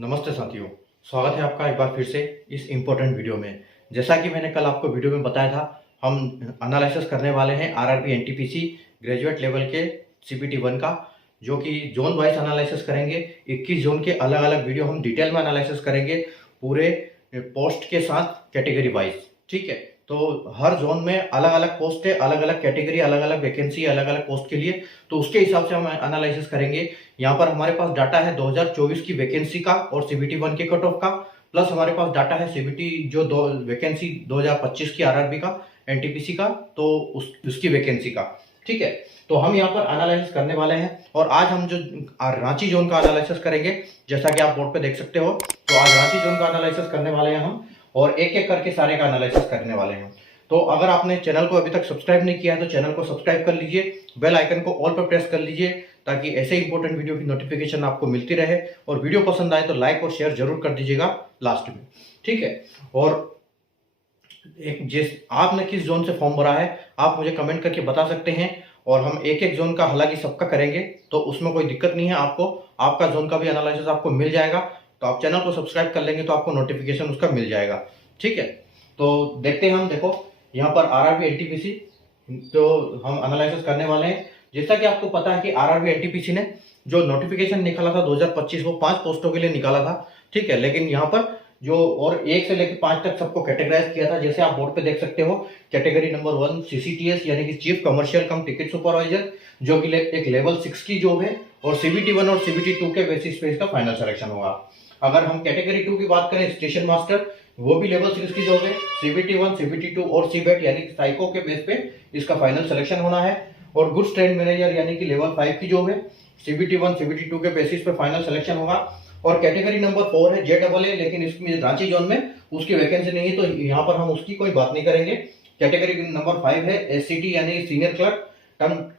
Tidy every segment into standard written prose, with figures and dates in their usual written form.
नमस्ते साथियों, स्वागत है आपका एक बार फिर से इस इम्पोर्टेंट वीडियो में। जैसा कि मैंने कल आपको वीडियो में बताया था, हम एनालिसिस करने वाले हैं आरआरबी एनटीपीसी ग्रेजुएट लेवल के सीपीटी 1 का, जो कि जोन वाइज एनालिसिस करेंगे। 21 जोन के अलग अलग वीडियो हम डिटेल में एनालिसिस करेंगे, पूरे पोस्ट के साथ कैटेगरी वाइज। ठीक है, तो हर जोन में अलग अलग पोस्ट है, अलग अलग कैटेगरी, अलग अलग वैकेंसी, अलग अलग पोस्ट के लिए, तो उसके हिसाब से हम एनालिसिस करेंगे। यहाँ पर हमारे पास डाटा है 2024 की वैकेंसी का और सीबीटी 1 के कट ऑफ का, प्लस हमारे पास डाटा है सीबीटी जो वैकेंसी 2025 की आरआरबी का एनटीपीसी का, तो उसकी वैकेंसी का। ठीक है, तो हम यहाँ पर एनालिसिस करने वाले हैं और आज हम जो रांची जोन का एनालिसिस करेंगे, जैसा कि आप बोर्ड पे देख सकते हो। तो आज रांची जोन का एनालिसिस करने वाले हैं हम और एक एक करके सारे का एनालिसिस करने वाले हैं। तो अगर आपने चैनल को अभी तक सब्सक्राइब नहीं किया है तो चैनल को सब्सक्राइब कर लीजिए, बेल आइकन को ऑल पर प्रेस कर लीजिए, ताकि ऐसे इंपॉर्टेंट वीडियो की नोटिफिकेशन आपको मिलती रहे। और वीडियो पसंद आए तो लाइक और शेयर जरूर कर दीजिएगा लास्ट में। ठीक है, और आपने किस जोन से फॉर्म भरा है आप मुझे कमेंट करके बता सकते हैं, और हम एक एक जोन का हालांकि सबका करेंगे, तो उसमें कोई दिक्कत नहीं है। आपको आपका जोन का भी एनालिसिस आपको मिल जाएगा, तो आप चैनल को सब्सक्राइब कर लेंगे तो आपको नोटिफिकेशन उसका मिल जाएगा। ठीक है, तो देखते हैं हम। देखो यहाँ पर आरआरबी एनटीपीसी तो हम एनालिसिस करने वाले हैं। जैसा कि आपको पता है कि आरआरबी एनटीपीसी ने जो नोटिफिकेशन निकाला था 2025, वो 5 पोस्टों के लिए निकाला था। ठीक है, लेकिन यहाँ पर जो और 1 से लेकर 5 तक सबको कैटेगराइज किया था। जैसे आप बोर्ड पे देख सकते हो, कैटेगरी नंबर 1 सीसीटीएस यानी कि चीफ कमर्शियल कम टिकट सुपरवाइजर, जो कि एक लेवल 6 की जॉब है, और सीबीटी 1 और सीबीटी 2 के बेसिस पे इसका फाइनल सिलेक्शन होगा। अगर हम कैटेगरी 2 की बात करें, स्टेशन मास्टर, वो भी लेवल 6 की जॉब है। सीबीटी 1, सीबीटी 2 और सीबेट यानी कि साइको के बेस पे इसका फाइनल सिलेक्शन होना है। और गुड्स ट्रेड मैनेजर यानी कि लेवल 5 की जॉब है, सीबीटी 1, सीबीटी 2 के बेसिस पे फाइनल सिलेक्शन होगा। और कैटेगरी नंबर 4 है JAA, लेकिन इसमें रांची जोन में उसकी वैकेंसी नहीं है, तो यहाँ पर हम उसकी कोई बात नहीं करेंगे। कैटेगरी नंबर 5 है SCT यानी सीनियर क्लर्क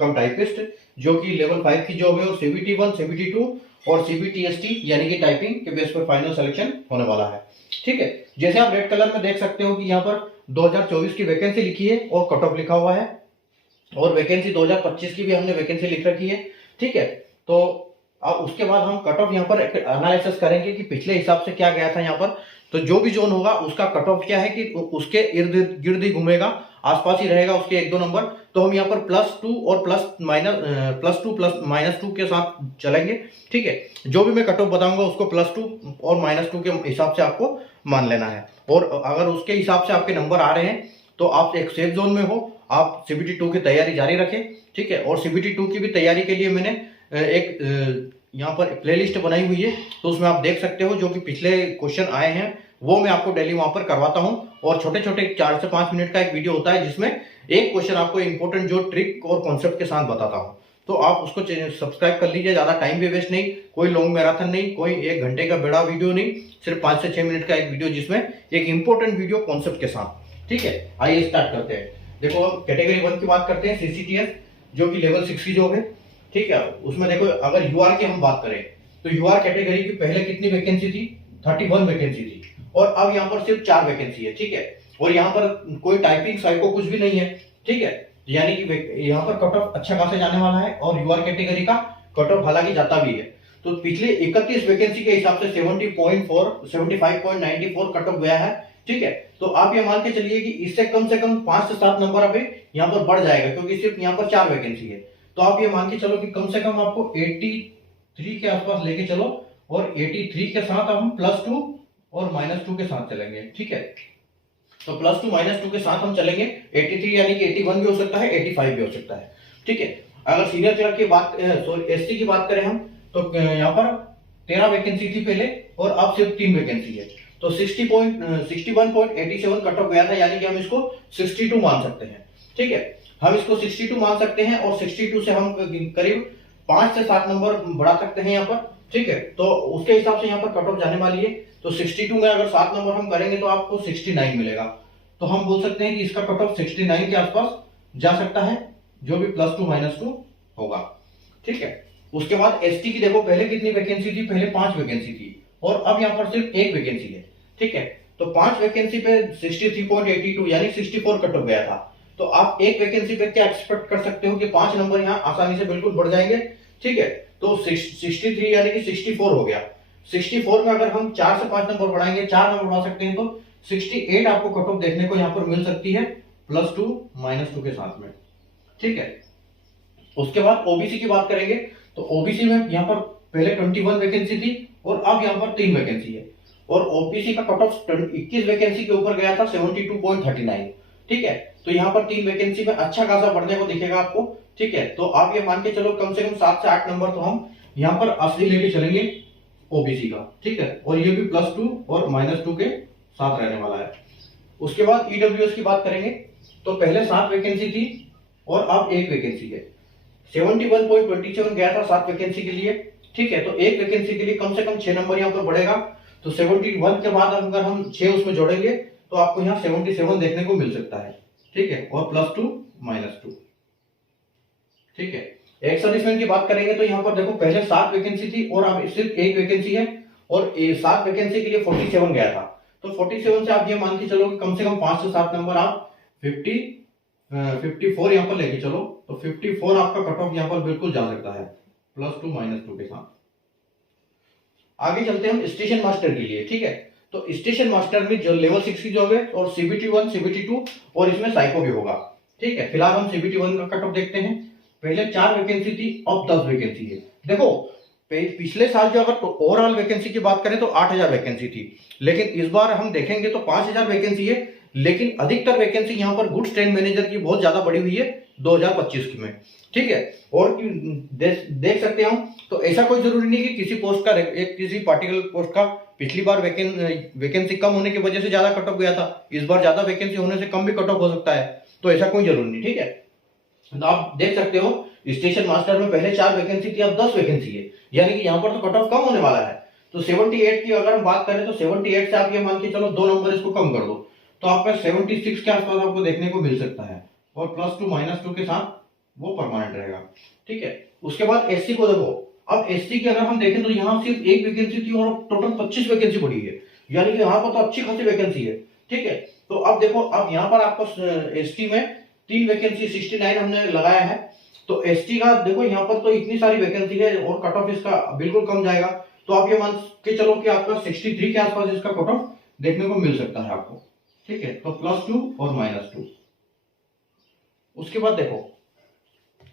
कम टाइपिस्ट, जो कि लेवल 5 की जॉब है, और सीबीटी 1, सीबीटी 2 और CBTST यानी कि टाइपिंग के बेस पर फाइनल सिलेक्शन होने वाला है। ठीक है, जैसे आप रेड कलर में देख सकते हो कि यहाँ पर 2024 की वैकेंसी लिखी है और कट ऑफ लिखा हुआ है, और वैकेंसी 2025 की भी हमने वैकेंसी लिख रखी है। ठीक है, तो अब उसके बाद हम कट ऑफ यहाँ पर एनालिसिस करेंगे कि पिछले हिसाब से क्या गया था यहाँ पर। तो जो भी जोन होगा उसका कट ऑफ क्या है कि उसके इर्द गिर्द ही घूमेगा, आसपास ही रहेगा उसके 1-2 नंबर। तो हम यहाँ पर +2 और +2 के साथ चलेंगे। ठीक है, जो भी मैं कट ऑफ बताऊंगा उसको +2 और -2 के हिसाब से आपको मान लेना है। और अगर उसके हिसाब से आपके नंबर आ रहे हैं तो आप एक सेफ जोन में हो, आप सीबीटी 2 की तैयारी जारी रखें। ठीक है, और सीबीटी 2 की भी तैयारी के लिए मैंने एक यहाँ पर प्लेलिस्ट बनाई हुई है, तो उसमें आप देख सकते हो जो कि पिछले क्वेश्चन आए हैं वो मैं आपको डेली वहां पर करवाता हूं। और छोटे छोटे 4 से 5 मिनट का एक वीडियो होता है जिसमें एक क्वेश्चन आपको इंपॉर्टेंट जो ट्रिक और कॉन्सेप्ट के साथ बताता हूं। तो आप उसको सब्सक्राइब कर लीजिए, ज्यादा टाइम भी वेस्ट नहीं, कोई लॉन्ग मैराथन नहीं, कोई 1 घंटे का बड़ा वीडियो नहीं, सिर्फ 5 से 6 मिनट का एक वीडियो जिसमें एक इंपॉर्टेंट वीडियो कॉन्सेप्ट के साथ। ठीक है, आइए स्टार्ट करते हैं। देखो कैटेगरी 1 की बात करते हैं, CCTS जो कि लेवल 6 की जॉब है। ठीक है, उसमें देखो अगर यूआर की हम बात करें तो यूआर कैटेगरी की पहले कितनी वैकेंसी थी? 31 वैकेंसी थी, और अब यहाँ पर सिर्फ 4 वैकेंसी है। ठीक है, और यहाँ पर कोई टाइपिंग साइको कुछ भी नहीं है। ठीक है, यानी कि यहाँ पर कट ऑफ अच्छा खासा जाने वाला है, और यूआर कैटेगरी का कट ऑफ हालांकि जाता भी है। तो पिछले 31 वैकेंसी के हिसाब से 75.94 कट ऑफ गया है। ठीक है, तो आप ये मान के चलिए कि इससे कम से कम 5 से 7 नंबर अभी यहाँ पर बढ़ जाएगा, क्योंकि सिर्फ यहाँ पर 4 वैकेंसी है। तो आप ये मान के चलो कि कम से कम आपको 83 के आसपास लेके चलो, और 83 के साथ हम +2 और -2 के साथ चलेंगे। ठीक है, तो +2 -2 के साथ हम चलेंगे। 83 यानी कि 81 भी हो सकता है, 85 भी हो सकता है। ठीक है, अगर सीनियर क्लर्क की बात SC की बात करें हम, तो यहाँ पर 13 वैकेंसी थी पहले, और अब सिर्फ 3 वैकेंसी है। तो 61.87 कट ऑफ गया था, यानी कि हम इसको 62 मान सकते हैं। ठीक है, हम इसको 62 मान सकते हैं, और 62 से हम करीब 5 से 7 नंबर बढ़ा सकते हैं यहाँ पर। ठीक है, तो उसके हिसाब से यहाँ पर कट ऑफ जाने वाली है। तो 62 में अगर 7 नंबर हम करेंगे तो आपको 69 मिलेगा। तो हम बोल सकते हैं कि इसका कट ऑफ 69 के आसपास जा सकता है, जो भी +2 -2 होगा। ठीक है, उसके बाद ST की देखो पहले कितनी वैकेंसी थी? पहले 5 वैकेंसी थी, और अब यहाँ पर सिर्फ 1 वैकेंसी है। ठीक है, तो 5 वैकेंसी पे 63.82 यानी 64 कट ऑफ गया था। तो आप 1 वैकेंसी पे क्या एक्सपेक्ट कर सकते हो कि 5 नंबर यहाँ आसानी से बिल्कुल बढ़ जाएंगे। ठीक है, तो 63 यानी कि 64 हो गया। 64 में अगर हम 4 से 5 नंबर बढ़ाएंगे, 4 नंबर बढ़ा सकते हैं, तो 68 आपको कट ऑफ देखने को यहाँ पर मिल सकती है +2 -2 के साथ में। ठीक है, उसके बाद ओबीसी की बात करेंगे तो ओबीसी में यहाँ पर पहले 21 वैकेंसी थी और अब यहाँ पर 3 वैकेंसी है, और ओबीसी का कट ऑफ 21 वैकेंसी के ऊपर गया था 72.39। ठीक है, तो यहाँ पर 3 वैकेंसी में अच्छा खासा बढ़ने को दिखेगा आपको। ठीक है, तो आप ये मान के चलो कम से कम 7 से 8 नंबर तो हम यहाँ पर असली लेके चलेंगे ओबीसी का। ठीक है, और ये भी +2 और -2 के साथ रहने वाला है। उसके बाद ईडब्ल्यूएस की बात करेंगे तो पहले 7 वैकेंसी थी और अब 1 वैकेंसी है। 71.27 गया था 7 वैकेंसी के लिए। ठीक है, तो 1 वैकेंसी के लिए कम से कम 6 नंबर यहाँ पर बढ़ेगा, तो 71 के बाद अगर हम 6 उसमें जोड़ेंगे तो आपको यहाँ 77 देखने को मिल सकता है। ठीक है, और +2 -2। ठीक है, एक्स सर्विसमैन की बात करेंगे तो यहाँ पर देखो पहले 7 वैकेंसी थी और अब सिर्फ 1 वैकेंसी है, और 7 वैकेंसी के लिए 47 गया था, तो 47 से आप ये मान के चलो कि कम से कम 5 से 7 नंबर आप 54 यहाँ पर लेके चलो, तो 54 आपका कट ऑफ यहाँ पर बिल्कुल जा सकता है +2 -2 के साथ। आगे चलते हैं हम स्टेशन मास्टर के लिए। ठीक है, तो स्टेशन मास्टर में जो लेवल 6 की जॉब है, और CBT 1 CBT 2 और इसमें साइको भी होगा। ठीक है, फिलहाल हम CBT 1 का कट ऑफ देखते हैं। पहले 4 वैकेंसी थी, अब 10 वैकेंसी है। देखो पिछले साल जो अगर ओवरऑल वैकेंसी की बात करें तो 8000 वैकेंसी थी, लेकिन इस बार हम देखेंगे तो 5000 वैकेंसी है, लेकिन अधिकतर वैकेंसी यहाँ पर गुड्स ट्रेन मैनेजर की बहुत ज्यादा बढ़ी हुई है 2025 में। ठीक है, और देख सकते हैं हम, तो ऐसा कोई जरूरी नहीं कि किसी पोस्ट का किसी पार्टिकुलर पोस्ट का पिछली बार वैकेंसी कम होने की वजह से ज्यादा कट ऑफ गया था, इस बार ज्यादा वैकेंसी होने से कम भी कट ऑफ हो सकता है, तो ऐसा कोई जरूरी नहीं। ठीक है, तो आप देख सकते हो स्टेशन मास्टर में पहले 4 वैकेंसी थी, अब 10 वैकेंसी है, यानी कि यहाँ पर तो कट ऑफ कम होने वाला है। तो 78 की अगर हम बात करें तो 78 से आप ये मान के चलो 2 नंबर इसको कम कर दो, तो आपका 76 के आसपास आपको देखने को मिल सकता है, और +2 -2 के साथ वो परमानेंट रहेगा। ठीक है, उसके बाद एससी को देखो, अब एससी की अगर हम देखें तो यहाँ सिर्फ 1 वैकेंसी थी और टोटल 25 वैकेंसी पड़ी है, यानी कि यहाँ पर तो अच्छी खासी वैकेंसी है। ठीक है, तो अब देखो, अब यहाँ पर आपको एसटी में 3 वैकेंसी 69 हमने लगाया है, तो एसटी का देखो यहाँ पर तो इतनी सारी वैकेंसी है और कट ऑफ इसका बिल्कुल कम जाएगा, तो आप ये मान के चलो कि आपका 63 के आसपास इसका कट ऑफ देखने को मिल सकता है आपको। ठीक है, तो +2 और -2। उसके बाद देखो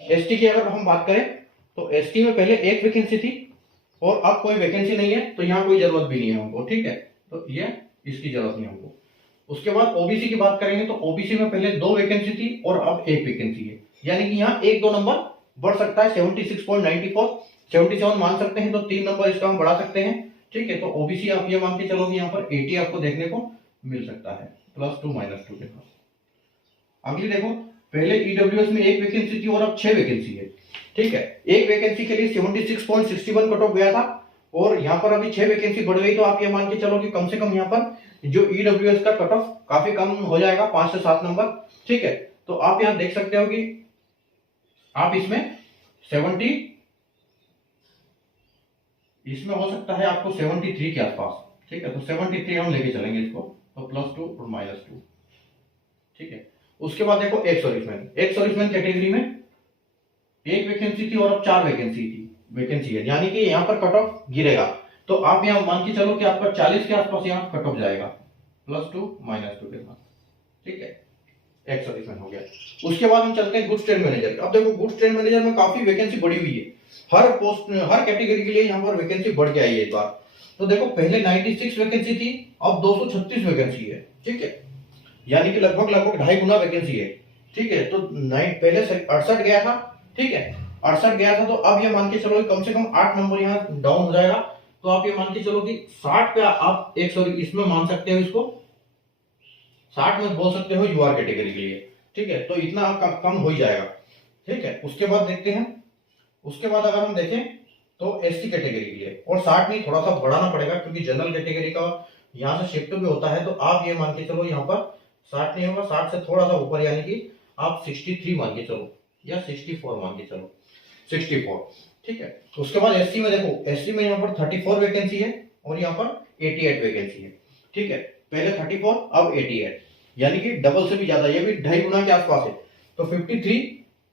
एसटी की अगर हम बात करें तो एसटी में पहले 1 वैकेंसी थी और अब कोई वैकेंसी नहीं है, तो यहाँ कोई जरूरत भी नहीं है हमको। ठीक है, तो ये इसकी जरूरत नहीं हमको। उसके बाद ओबीसी की बात करेंगे तो ओबीसी में पहले 2 वैकेंसी थी और अब 1 वैकेंसी है, यानी कि यहाँ 1-2 नंबर बढ़ सकता है। 76.94 77 मान सकते हैं, तो 3 नंबर इसका हम बढ़ा सकते हैं। ठीक है, तो ओबीसी आप ये मान के चलो कि यहाँ पर 80 आपको देखने को मिल सकता है +2 -2 के साथ। अगली देखो, पहले ईडब्ल्यूएस में 1 वैकेंसी थी और अब 6 वैकेंसी है। ठीक है, 1 वैकेंसी के लिए 76.61 कट ऑफ गया था और यहाँ पर अभी 6 वैकेंसी बढ़ गई, तो आप ये मान के चलो कि कम से कम यहाँ पर जो ईडब्ल्यूएस का कट ऑफ काफी कम हो जाएगा, 5 से 7 नंबर। ठीक है, तो आप यहाँ देख सकते हो कि आप इसमें 70 इसमें हो सकता है आपको 73 के आसपास। ठीक है, तो 73 हम लेके चलेंगे इसको, तो +2 और -2। ठीक है, उसके बाद देखो एक सर्विसमैन कैटेगरी में 1 वैकेंसी थी और अब 4 वैकेंसी है, यानी कि यहाँ पर कट ऑफ गिरेगा, तो आप यहाँ मान के चलो कि आपका 40 के आसपास यहाँ कट ऑफ जाएगा +2 -2 के साथ। ठीक है, एक सर्विसमैन हो गया। उसके बाद हम चलते हैं गुड्स ट्रेन मैनेजर। अब देखो गुड्स ट्रेन मैनेजर में काफी वैकेंसी बढ़ी हुई है, हर पोस्ट हर कैटेगरी के लिए यहाँ पर वैकेंसी बढ़ के आई है इस बार। तो देखो पहले 96 वैकेंसी थी, अब 236 वैकेंसी है। ठीक है, यानी कि लगभग 2.5 गुना वैकेंसी है। ठीक है, तो पहले 68 गया था। ठीक है, 68 गया था, तो अब ये मान के चलो कम से कम 8 नंबर यहाँ डाउन हो जाएगा, तो आप ये मान के चलो कि 60 पे आप इसमें मान सकते हो, इसको 60 में बोल सकते हो यूआर कैटेगरी के लिए। ठीक है, तो इतना आपका कम हो ही जाएगा। ठीक है, उसके बाद देखते हैं, उसके बाद अगर हम देखें तो एससी कैटेगरी के लिए, और 60 नहीं थोड़ा सा बढ़ाना पड़ेगा क्योंकि जनरल कैटेगरी का यहाँ से शिफ्ट भी होता है, तो आप ये मान के चलो यहाँ पर 60 नहीं होगा, 60 से थोड़ा सा ऊपर, यानी कि आप 63 मान के चलो या 64 मान के चलो, 64। ठीक है, उसके बाद एससी में देखो, एससी में यहाँ पर 34 वैकेंसी है और यहाँ पर 88 वैकेंसी है। ठीक है, पहले 34 अब 88, यानी कि डबल से भी ज्यादा, ये भी 2.5 गुना के आसपास है। तो 53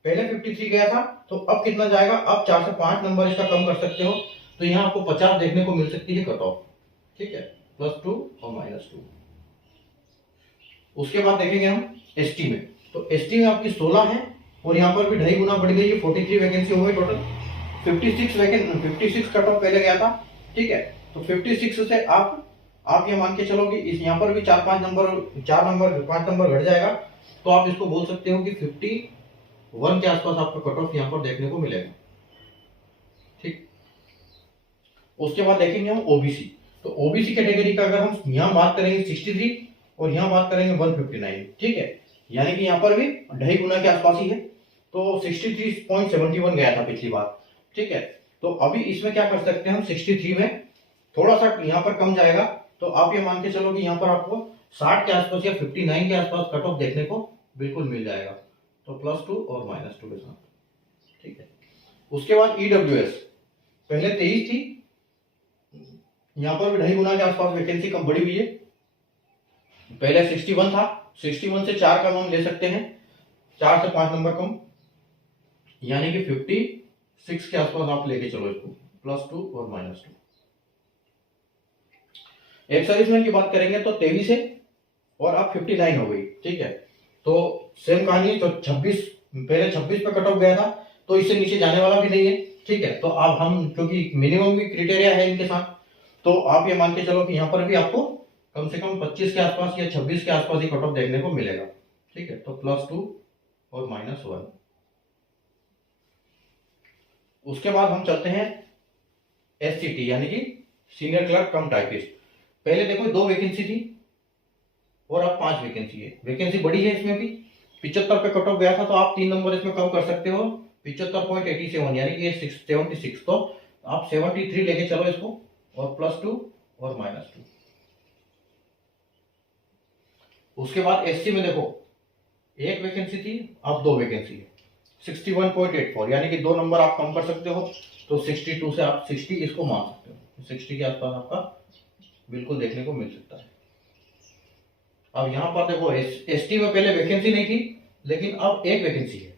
पहले 53 गया था, तो अब कितना जाएगा, अब 4 से 5 नंबर इसका कम कर सकते हो, तो यहाँ आपको 50 देखने को मिल सकती है कट ऑफ, ठीक है, +2 और -2। उसके बाद देखेंगे हम एसटी में, तो एसटी में आपकी 16 है और यहाँ पर भी 2.5 गुना बढ़ गई है, 43 वैकेंसी हो गई टोटल। 56 कट ऑफ पहले गया था, ठीक है, तो 56 से आप ये मान के चलो कि इस यहाँ पर भी 4 नंबर 5 नंबर घट जाएगा, तो आप इसको बोल सकते हो कि 51 के आसपास आपका कट ऑफ यहाँ पर देखने को मिलेगा, ठीक। उसके बाद देखेंगे हम ओबीसी, तो ओबीसी कैटेगरी का अगर हम यहाँ बात करेंगे 63 और यहाँ बात करेंगे 159, ठीक है, यानी कि यहाँ पर भी 2.5 गुना के आसपास ही है, तो 63.71 गया था पिछली बार, ठीक है। तो अभी इसमें क्या कर सकते हैं हम, 63 में थोड़ा सा यहाँ पर कम जाएगा, तो आप ये मान के चलो कि यहाँ पर आपको 60 के आसपास या 59 के आसपास कट ऑफ देखने को बिल्कुल मिल जाएगा, तो +2 और -2 के साथ, ठीक है। उसके बाद ईडब्ल्यूएस पहले 23 थी, यहाँ पर भी 2.5 गुना के आसपास वैकेंसी कम बढ़ी हुई है। पहले 61 था, 61 से 4 कम हम ले सकते हैं, 4 से 5 नंबर कम, यानी कि 56 के आसपास आप लेके चलो इसको, +2 और -2। एक सर्विसमैन की बात करेंगे तो 23 है और अब 59 हो गई, ठीक है, तो सेम कहानी है, तो 26 पहले 26 पे कट ऑफ गया था, तो इससे नीचे जाने वाला भी नहीं है, ठीक है। तो अब हम क्योंकि मिनिमम भी क्राइटेरिया है इनके साथ, तो आप ये मान के चलो कि यहाँ पर भी आपको कम से कम 25 के आसपास या 26 के आसपास ही कट ऑफ देखने को मिलेगा, ठीक है, तो +2 और -1। उसके बाद हम चलते हैं एससीटी, यानी कि सीनियर क्लर्क कम टाइपिस्ट। पहले देखो 2 वैकेंसी थी और अब 5 वैकेंसी है, वैकेंसी बड़ी है इसमें भी। 75 पे कट ऑफ गया था, तो आप 3 नंबर इसमें कम कर सकते हो, 75.87, यानी कि ये 76, तो आप 73 लेके चलो इसको, और +2 और -2। उसके बाद एससी में देखो 1 वैकेंसी थी, अब 2 वैकेंसी है, 61.84, यानी कि 2 नंबर आप कम कर सकते हो, तो 62 से आप 60 इसको मान सकते हो, 60 के आसपास आपका बिल्कुल देखने को मिल सकता है। अब यहाँ पर देखो एसटी में पहले वैकेंसी नहीं थी, लेकिन अब 1 वैकेंसी है,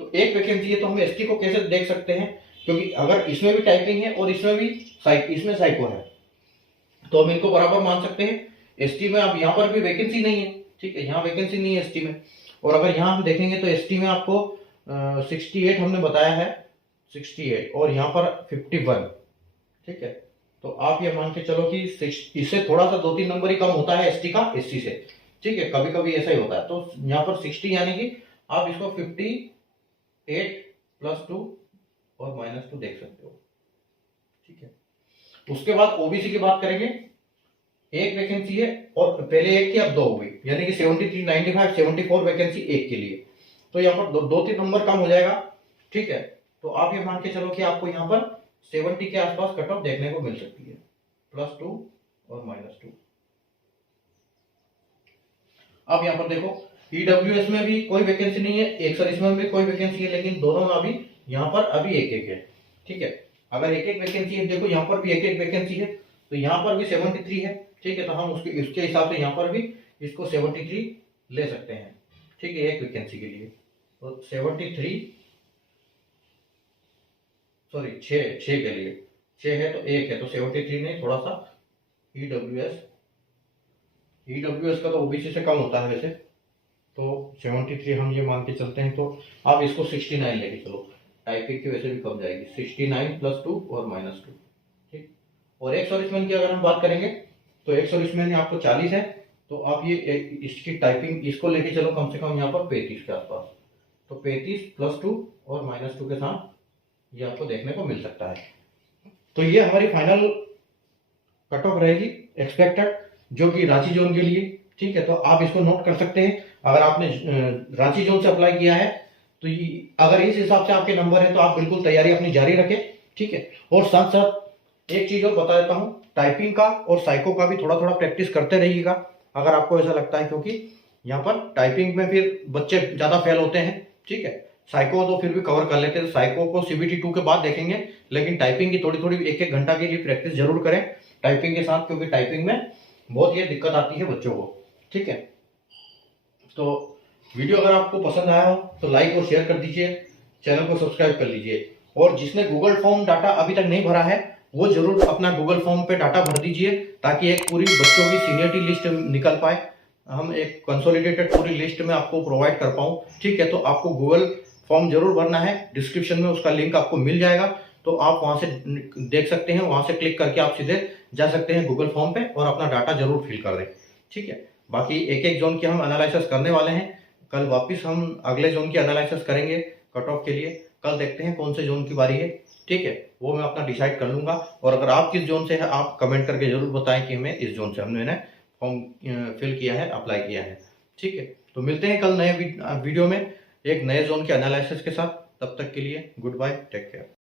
तो 1 वैकेंसी है, तो हम एसटी को कैसे देख सकते हैं, क्योंकि अगर इसमें भी टाइपिंग है और इसमें भी इसमें साइको है, तो हम इनको बराबर मान सकते हैं। एसटी में अब यहाँ पर भी वैकेंसी नहीं है, ठीक है, यहाँ वैकेंसी नहीं है एसटी में, और अगर यहाँ हम देखेंगे तो एसटी में आपको 68 हमने बताया है, 68 और यहाँ पर 51, ठीक है, तो आप ये मान के चलो कि इससे थोड़ा सा 2-3 नंबर ही कम होता है एसटी का एससी से, ठीक है, कभी कभी ऐसा ही होता है। तो यहाँ पर 60, यानी कि आप इसको 58 +2 और -2 देख सकते हो, ठीक है। उसके बाद ओबीसी की बात करेंगे, 1 वैकेंसी है और पहले 1 थी, अब 2 हो गई, यानी कि 73, 95, 74 वैकेंसी 1 के लिए, तो यहाँ पर 2-3 नंबर कम हो जाएगा, ठीक है। तो आप ये मान के चलो कि आपको यहाँ पर 70 के आसपास कट ऑफ देखने को मिल सकती है, +2 और -2। अब यहाँ पर देखो ईडब्ल्यूएस में भी कोई वैकेंसी नहीं है, एक सर्विस में भी कोई वैकेंसी है, लेकिन दोनों में अभी यहाँ पर अभी 1-1 है, ठीक है। अगर 1-1 वैकेंसी है, देखो यहाँ पर भी 1-1 वैकेंसी है, तो यहाँ पर भी 73 है, ठीक है, तो हम उसके हिसाब से यहाँ पर भी इसको 73 ले सकते हैं, ठीक है, 1 वैकेंसी के लिए, तो 73 सॉरी 6 के लिए 6 है, तो 1 है, तो 73 नहीं, थोड़ा सा ईडब्ल्यूएस का तो ओबीसी से कम होता है वैसे, तो 73 हम ये मान के चलते हैं, तो आप इसको 69 लेके चलो, टाइपिंग की वैसे भी कम जाएगी, 69 +2 और -2, ठीक। और एक सर्विसमैन की अगर हम बात करेंगे, तो एक सर्विसमैन आपको 40 है, तो आप ये इसकी टाइपिंग इसको लेके चलो कम से कम यहाँ पर 35 के आसपास, तो 35 +2 और -2 के साथ ये आपको देखने को मिल सकता है। तो ये हमारी फाइनल कट ऑफ रहेगी एक्सपेक्टेड, जो कि रांची जोन के लिए, ठीक है, तो आप इसको नोट कर सकते हैं। अगर आपने रांची जोन से अप्लाई किया है, तो अगर इस हिसाब से आपके नंबर है, तो आप बिल्कुल तैयारी अपनी जारी रखें, ठीक है। और साथ साथ एक चीज और बता देता हूँ, टाइपिंग का और साइको का भी थोड़ा थोड़ा प्रैक्टिस करते रहिएगा, अगर आपको ऐसा लगता है, क्योंकि यहाँ पर टाइपिंग में फिर बच्चे ज्यादा फेल होते हैं, ठीक है। साइको तो फिर भी कवर कर लेते हैं, साइको को सीबीटी 2 के बाद देखेंगे, लेकिन टाइपिंग की थोड़ी थोड़ी 1-1 घंटा के लिए प्रैक्टिस जरूर करें टाइपिंग के साथ, क्योंकि टाइपिंग में बहुत ये दिक्कत आती है बच्चों को, ठीक है। तो वीडियो अगर आपको पसंद आया हो तो लाइक और शेयर कर दीजिए, चैनल को सब्सक्राइब कर लीजिए, और जिसने गूगल फॉर्म डाटा अभी तक नहीं भरा है, वो जरूर अपना गूगल फॉर्म पे डाटा भर दीजिए, ताकि एक पूरी बच्चों की सीनियरिटी लिस्ट निकल पाए, हम एक कंसोलिडेटेड पूरी लिस्ट में आपको प्रोवाइड कर पाऊँ। ठीक है, तो आपको गूगल फॉर्म जरूर भरना है, डिस्क्रिप्शन में उसका लिंक आपको मिल जाएगा, तो आप वहाँ से देख सकते हैं, वहाँ से क्लिक करके आप सीधे जा सकते हैं गूगल फॉर्म पे और अपना डाटा जरूर फिल कर दें। ठीक है, बाकी एक एक जोन की हम एनालिसिस करने वाले हैं। कल वापस हम अगले जोन की एनालिसिस करेंगे कट ऑफ के लिए। कल देखते हैं कौन से जोन की बारी है। ठीक है, वो मैं अपना डिसाइड कर लूंगा। और अगर आप किस जोन से है, आप कमेंट करके जरूर बताएं कि हमें इस जोन से हमने फॉर्म फिल किया है, अप्लाई किया है। ठीक है, तो मिलते हैं कल नए वीडियो में एक नए जोन के एनालिसिस के साथ। तब तक के लिए गुड बाय, टेक केयर।